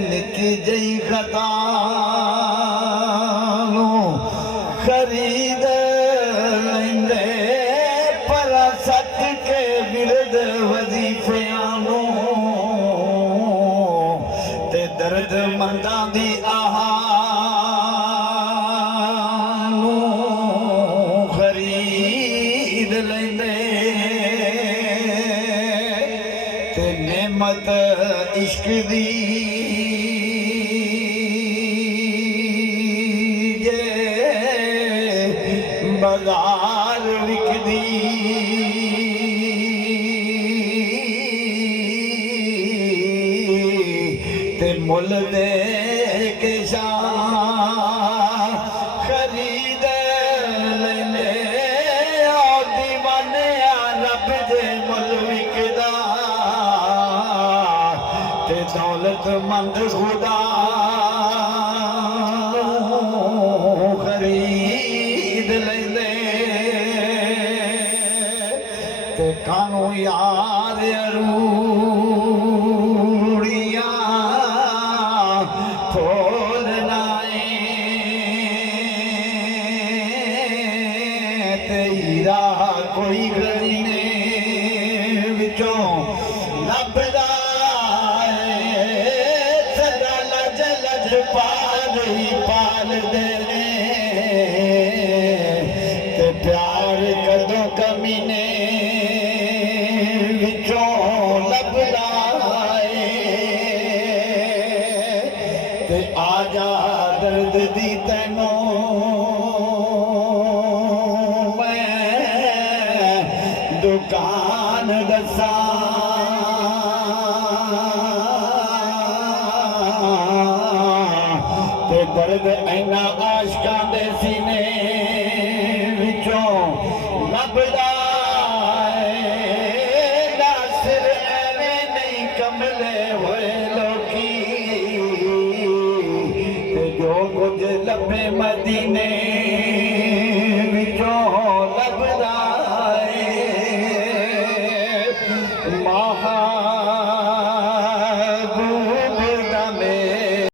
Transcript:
निकी जई खता खरीद लेंदे पर सट के बिरद वजीफियां ते दर्द मंदा दी आहा खरीद लेंदे ते नेमत इश्क दी बाजार विकदी ते मुल दे के खरीद लेने दीवाने रब दे मुल विकदा ते दौलत मंद खुदा खरीद लेने ते कानू यार अरूड़िया फूल नाए ते हीरा कोई गरीने विचों लभदा सदा लज लज पाल ही पाल दे ते प्यार कदों कमीने विचों लभदा ते आजा दर्द दी तैनों मैं दुकान दसा ते दर्द ऐना आशकां दे सीने विचों लभदा नासिर एवें नहीं कमले होए लोकी ते जो कुछ लभे मदीने